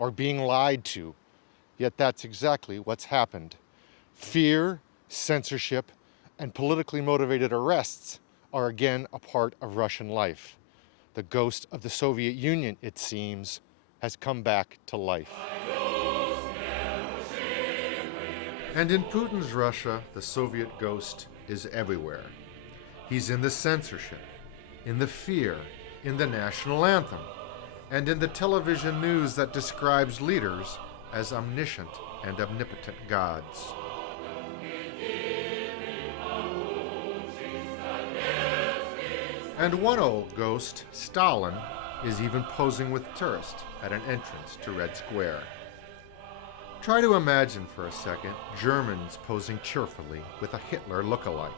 or being lied to. Yet that's exactly what's happened. Fear, censorship, and politically motivated arrests are again a part of Russian life. The ghost of the Soviet Union, it seems, has come back to life. And in Putin's Russia, the Soviet ghost is everywhere. He's in the censorship, in the fear, in the national anthem, and in the television news that describes leaders as omniscient and omnipotent gods. And one old ghost, Stalin, is even posing with tourists at an entrance to Red Square. Try to imagine for a second Germans posing cheerfully with a Hitler look-alike.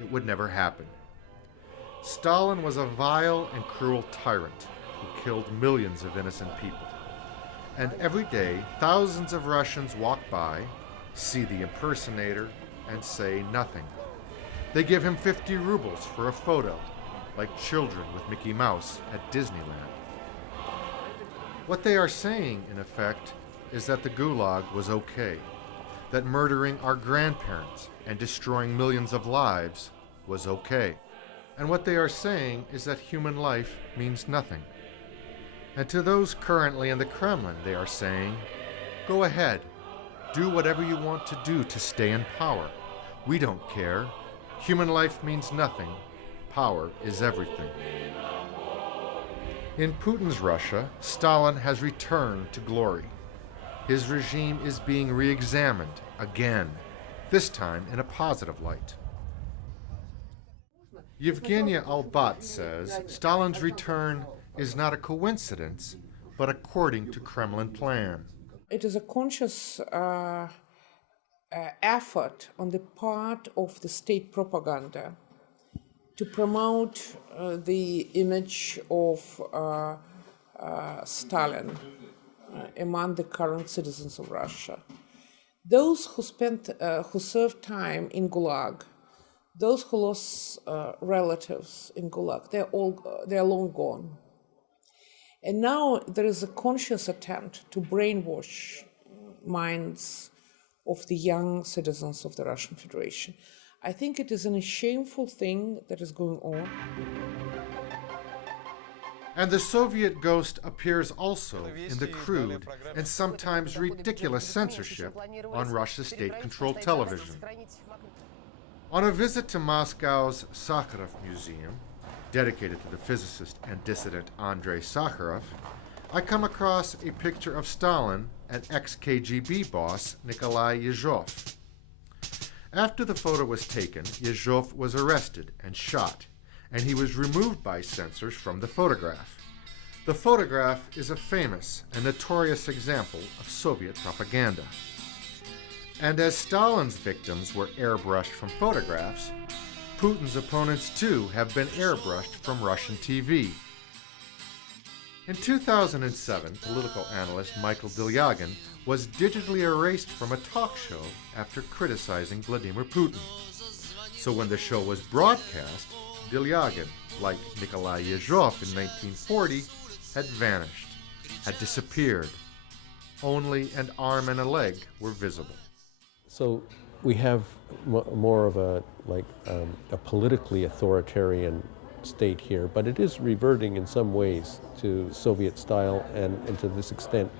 It would never happen. Stalin was a vile and cruel tyrant who killed millions of innocent people. And every day, thousands of Russians walk by, see the impersonator, and say nothing. They give him 50 rubles for a photo, like children with Mickey Mouse at Disneyland. What they are saying, in effect, is that the Gulag was okay, that murdering our grandparents and destroying millions of lives was okay. And what they are saying is that human life means nothing. And to those currently in the Kremlin, they are saying, go ahead, do whatever you want to do to stay in power. We don't care. Human life means nothing. Power is everything. In Putin's Russia, Stalin has returned to glory. His regime is being re-examined again, this time in a positive light. Yevgenia Albat says Stalin's return is not a coincidence, but according to Kremlin plan. It is a conscious effort on the part of the state propaganda to promote the image of Stalin among the current citizens of Russia. Those who served time in Gulag, those who lost relatives in Gulag, they're long gone. And now there is a conscious attempt to brainwash minds of the young citizens of the Russian Federation. I think it is a shameful thing that is going on. And the Soviet ghost appears also in the crude and sometimes ridiculous censorship on Russia's state-controlled television. On a visit to Moscow's Sakharov Museum, dedicated to the physicist and dissident Andrei Sakharov, I come across a picture of Stalin and ex-KGB boss Nikolai Yezhov. After the photo was taken, Yezhov was arrested and shot, and he was removed by censors from the photograph. The photograph is a famous and notorious example of Soviet propaganda. And as Stalin's victims were airbrushed from photographs, Putin's opponents too have been airbrushed from Russian TV. In 2007, political analyst Michael Dilyagin was digitally erased from a talk show after criticizing Vladimir Putin. So when the show was broadcast, Dilyagin, like Nikolai Yezhov in 1940, had vanished, had disappeared. Only an arm and a leg were visible. So we have more of a politically authoritarian state here, but it is reverting in some ways to Soviet style, and to this extent,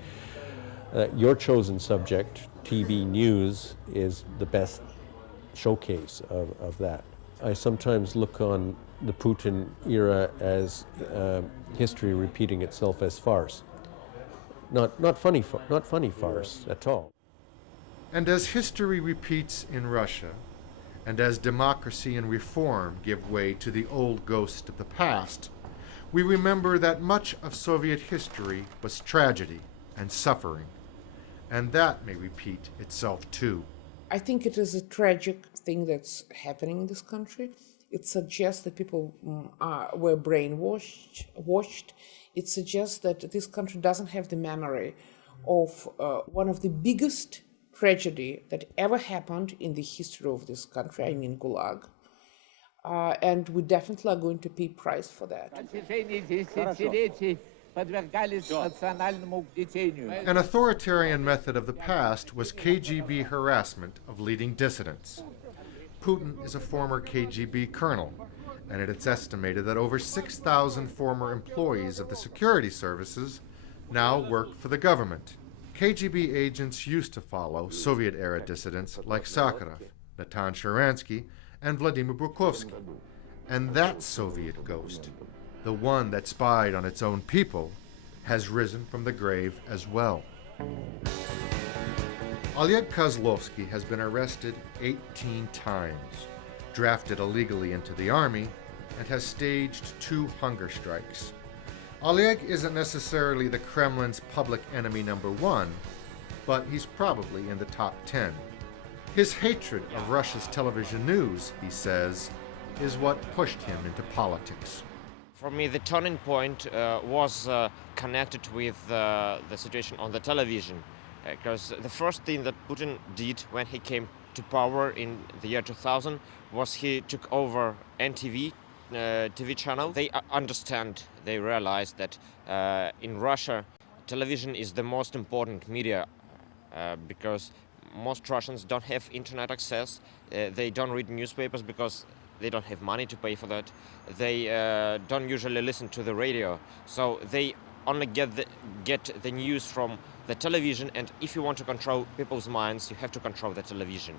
your chosen subject, TV news, is the best showcase of that. I sometimes look on the Putin era as history repeating itself as farce. Not funny farce at all. And as history repeats in Russia, and as democracy and reform give way to the old ghost of the past, we remember that much of Soviet history was tragedy and suffering, and that may repeat itself too. I think it is a tragic thing that's happening in this country. It suggests that people were brainwashed. It suggests that this country doesn't have the memory of one of the biggest tragedy that ever happened in the history of this country, I mean Gulag. And we definitely are going to pay price for that. подвергались национальному угнетению. An authoritarian method of the past was KGB harassment of leading dissidents. Putin is a former KGB colonel, and it's estimated that over 6,000 former employees of the security services now work for the government. KGB agents used to follow Soviet-era dissidents like Sakharov, Natan Sharansky, and Vladimir Bukovsky. And that Soviet ghost, the one that spied on its own people, has risen from the grave as well. Oleg Kozlovsky has been arrested 18 times, drafted illegally into the army, and has staged 2 hunger strikes. Oleg isn't necessarily the Kremlin's public enemy number 1, but he's probably in the top 10. His hatred of Russia's television news, he says, is what pushed him into politics. For me, the turning point was connected with the situation on the television, because the first thing that Putin did when he came to power in the year 2000 was he took over NTV TV channel. They understand, they realize that in Russia, television is the most important media because most Russians don't have internet access. They don't read newspapers because they don't have money to pay for that. They don't usually listen to the radio. So they only get the news from the television, and if you want to control people's minds, you have to control the television.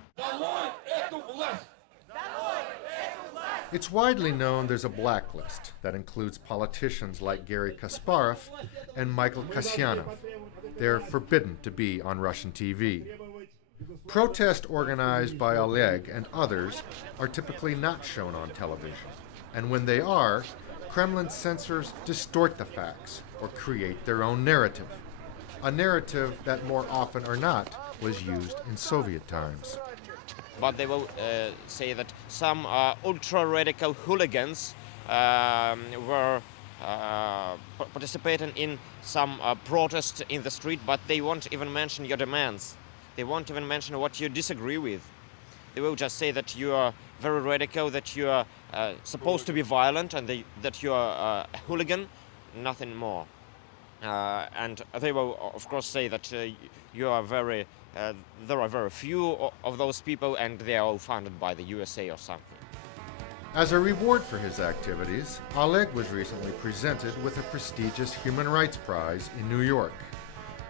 It's widely known there's a blacklist that includes politicians like Garry Kasparov and Michael Kasyanov. They're forbidden to be on Russian TV. Protests organized by Oleg and others are typically not shown on television, and when they are, Kremlin censors distort the facts or create their own narrative, a narrative that more often or not was used in Soviet times. But they will say that some ultra-radical hooligans were participating in some protest in the street, but they won't even mention your demands. They won't even mention what you disagree with. They will just say that you are very radical, that you are supposed to be violent, and that you are a hooligan, nothing more. And they will, of course, say that you are very. There are very few of those people, and they are all funded by the USA or something. As a reward for his activities, Oleg was recently presented with a prestigious Human Rights Prize in New York.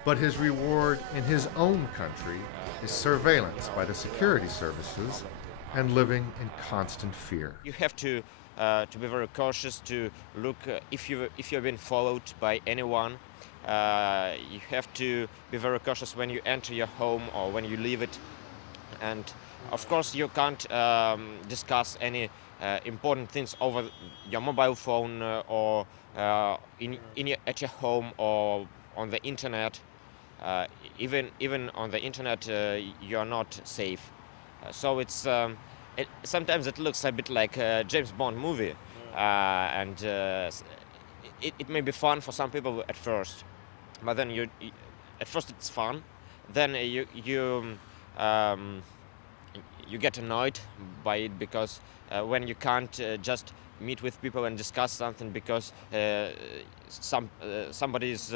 But his reward in his own country is surveillance by the security services and living in constant fear. You have to be very cautious, to look if you've been followed by anyone. You have to be very cautious when you enter your home or when you leave it. And of course you can't discuss any important things over your mobile phone or at your home or on the internet. Even on the internet you are not safe. So it's sometimes it looks a bit like a James Bond movie, and it may be fun for some people at first, but then at first it's fun, then you get annoyed by it, because when you can't just meet with people and discuss something because somebody is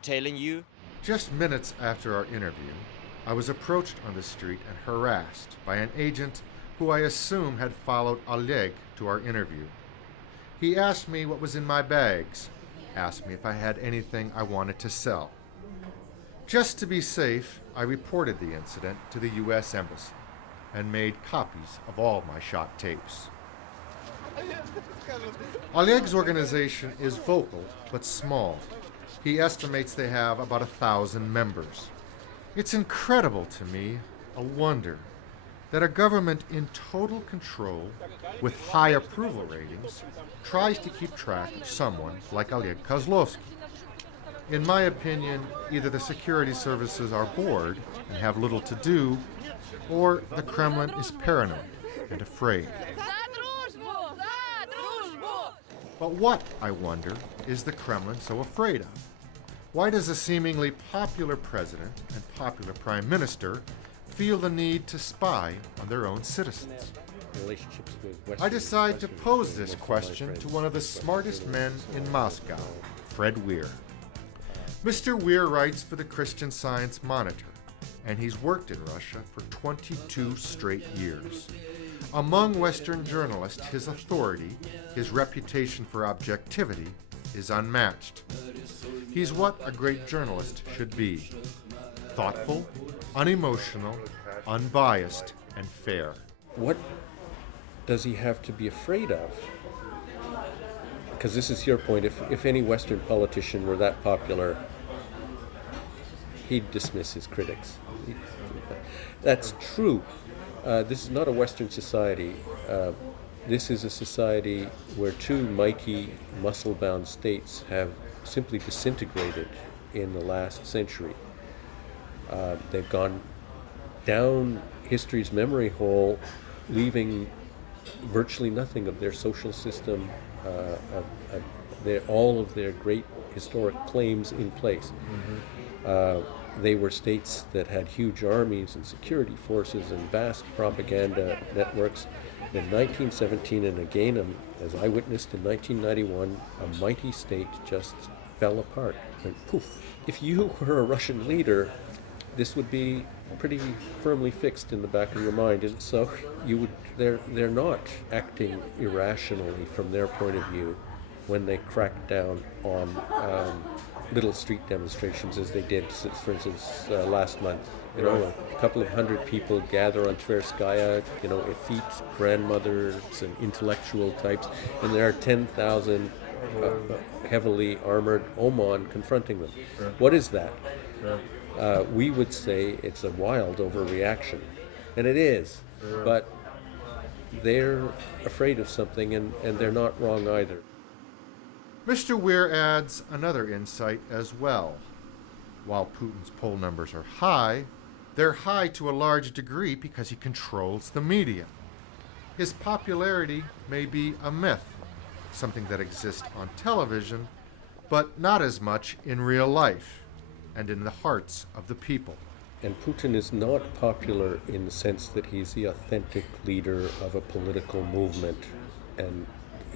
telling you. Just minutes after our interview, I was approached on the street and harassed by an agent who I assume had followed Oleg to our interview. He asked me what was in my bags, asked me if I had anything I wanted to sell. Just to be safe, I reported the incident to the U.S. Embassy and made copies of all my shot tapes. Oleg's organization is vocal but small. He estimates they have about 1,000 members. It's incredible to me, a wonder, that a government in total control with high approval ratings tries to keep track of someone like Oleg Kozlovsky. In my opinion, either the security services are bored and have little to do, or the Kremlin is paranoid and afraid. But what, I wonder, is the Kremlin so afraid of? Why does a seemingly popular president and popular prime minister feel the need to spy on their own citizens? I decide to pose this question to one of the smartest men in Moscow, Fred Weir. Mr. Weir writes for the Christian Science Monitor, and he's worked in Russia for 22 straight years. Among Western journalists, his authority, his reputation for objectivity, is unmatched. He's what a great journalist should be: thoughtful, unemotional, unbiased, and fair. What does he have to be afraid of? Because this is your point. If any Western politician were that popular, he'd dismiss his critics. That's true. This is not a Western society. This is a society where two mighty, muscle-bound states have simply disintegrated in the last century. They've gone down history's memory hole, leaving virtually nothing of their social system, all of their great historic claims in place. They were states that had huge armies and security forces and vast propaganda networks. In 1917 and again, as I witnessed in 1991, a mighty state just fell apart. And poof. If you were a Russian leader, this would be pretty firmly fixed in the back of your mind. And so they're not acting irrationally from their point of view when they crack down on little street demonstrations as they did, for instance, last month. A couple of hundred people gather on Tverskaya, effete grandmothers and intellectual types, and there are 10,000 heavily armored Oman confronting them. What is that? We would say it's a wild overreaction, and it is, but they're afraid of something, and they're not wrong either. Mr. Weir adds another insight as well. While Putin's poll numbers are high, they're high to a large degree because he controls the media. His popularity may be a myth, something that exists on television, but not as much in real life and in the hearts of the people. And Putin is not popular in the sense that he's the authentic leader of a political movement, and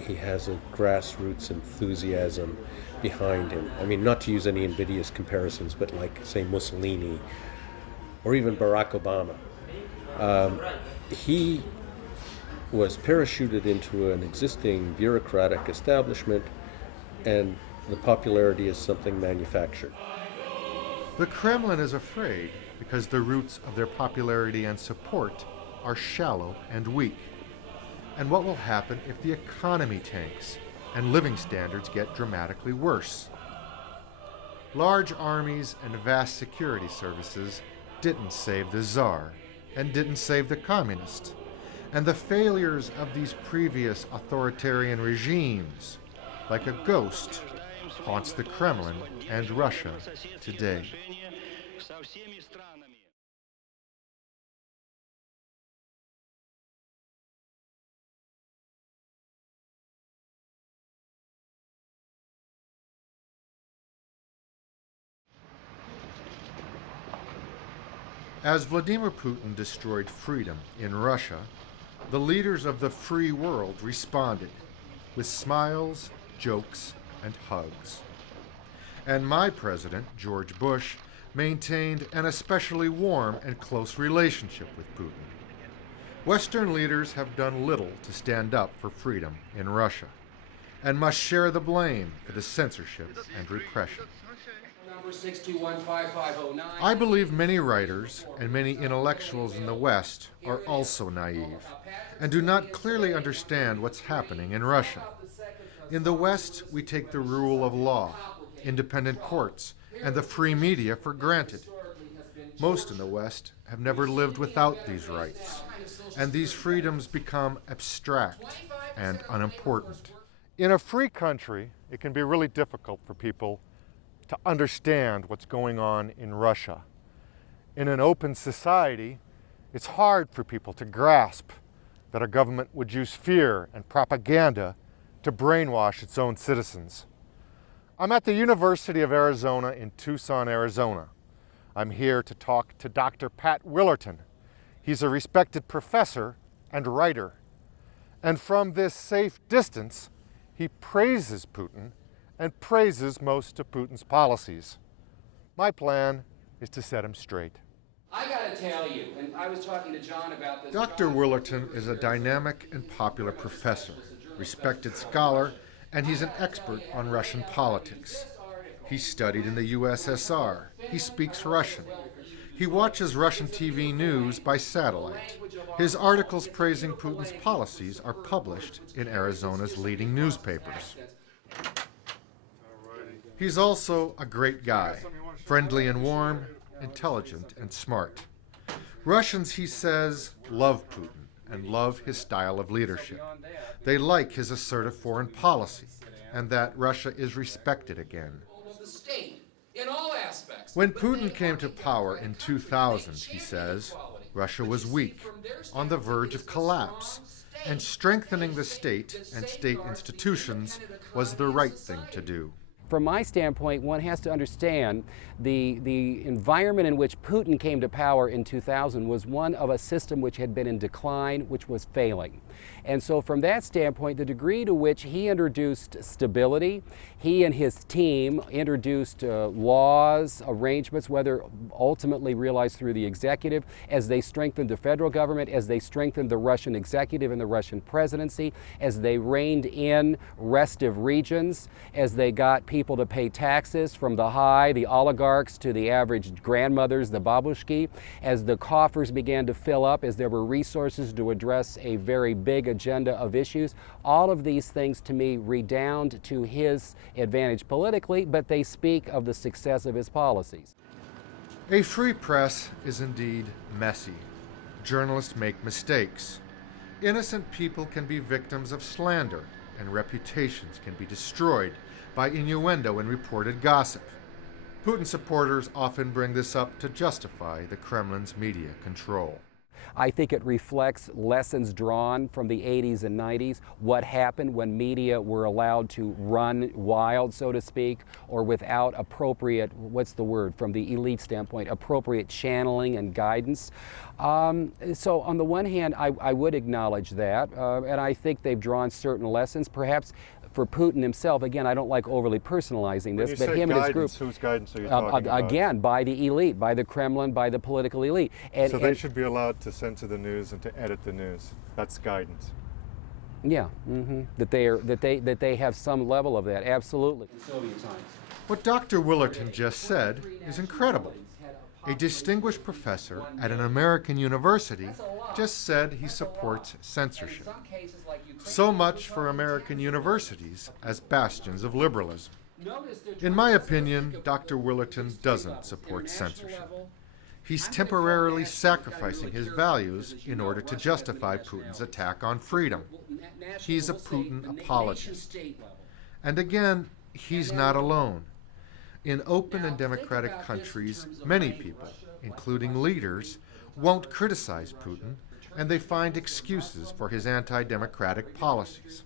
he has a grassroots enthusiasm behind him. I mean, not to use any invidious comparisons, but like, say, Mussolini or even Barack Obama. He was parachuted into an existing bureaucratic establishment, and the popularity is something manufactured. The Kremlin is afraid because the roots of their popularity and support are shallow and weak. And what will happen if the economy tanks and living standards get dramatically worse? Large armies and vast security services didn't save the Tsar and didn't save the communists. And the failures of these previous authoritarian regimes, like a ghost, haunts the Kremlin and Russia today. As Vladimir Putin destroyed freedom in Russia, the leaders of the free world responded with smiles, jokes, and hugs. And my president, George Bush, maintained an especially warm and close relationship with Putin. Western leaders have done little to stand up for freedom in Russia and must share the blame for the censorship and repression. I believe many writers and many intellectuals in the West are also naive and do not clearly understand what's happening in Russia. In the West, we take the rule of law, independent courts, and the free media for granted. Most in the West have never lived without these rights, and these freedoms become abstract and unimportant. In a free country, it can be really difficult for people to understand what's going on in Russia. In an open society, it's hard for people to grasp that a government would use fear and propaganda to brainwash its own citizens. I'm at the University of Arizona in Tucson, Arizona. I'm here to talk to Dr. Pat Willerton. He's a respected professor and writer. And from this safe distance, he praises Putin and praises most of Putin's policies. My plan is to set him straight. I gotta tell you, and I was talking to John about this. Dr. Willerton is a dynamic and popular professor, respected scholar, and he's an expert on Russian politics. He studied in the USSR. He speaks Russian. He watches Russian TV news by satellite. His articles praising Putin's policies are published in Arizona's leading newspapers. He's also a great guy, friendly and warm, intelligent and smart. Russians, he says, love Putin and love his style of leadership. They like his assertive foreign policy and that Russia is respected again. When Putin came to power in 2000, he says, Russia was weak, on the verge of collapse, and strengthening the state and state institutions was the right thing to do. From my standpoint, one has to understand the environment in which Putin came to power in 2000 was one of a system which had been in decline, which was failing. And so from that standpoint, the degree to which he introduced stability, he and his team introduced laws, arrangements, whether ultimately realized through the executive, as they strengthened the federal government, as they strengthened the Russian executive and the Russian presidency, as they reined in restive regions, as they got people to pay taxes from the oligarchs, to the average grandmothers, the babushki, as the coffers began to fill up, as there were resources to address a very big agenda of issues. All of these things to me redound to his advantage politically, but they speak of the success of his policies. A free press is indeed messy. Journalists make mistakes. Innocent people can be victims of slander, and reputations can be destroyed by innuendo and reported gossip. Putin supporters often bring this up to justify the Kremlin's media control. I think it reflects lessons drawn from the 80s and 90s, what happened when media were allowed to run wild, so to speak, or without appropriate, what's the word, from the elite standpoint, appropriate channeling and guidance. So on the one hand, I would acknowledge that, and I think they've drawn certain lessons, perhaps for Putin himself. Again, I don't like overly personalizing this, but him and his group. Whose guidance are you talking about? Again, by the elite, by the Kremlin, by the political elite. So they should be allowed to censor the news and to edit the news. That's guidance. Yeah, that they have some level of that. Absolutely. What Dr. Willerton just said is incredible. A distinguished professor at an American university just said he supports censorship. So much for American universities as bastions of liberalism. In my opinion, Dr. Willerton doesn't support censorship. He's temporarily sacrificing his values in order to justify Putin's attack on freedom. He's a Putin apologist. And again, he's not alone. In open and democratic countries, many people, including leaders, won't criticize Putin, and they find excuses for his anti-democratic policies.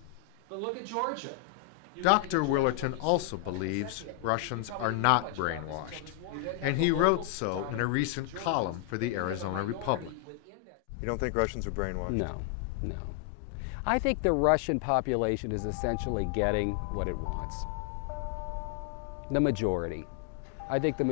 But look at Georgia. Dr. Willerton also believes Russians are not brainwashed, and he wrote so in a recent column for the Arizona Republic. You don't think Russians are brainwashed? No. I think the Russian population is essentially getting what it wants. The majority. I think the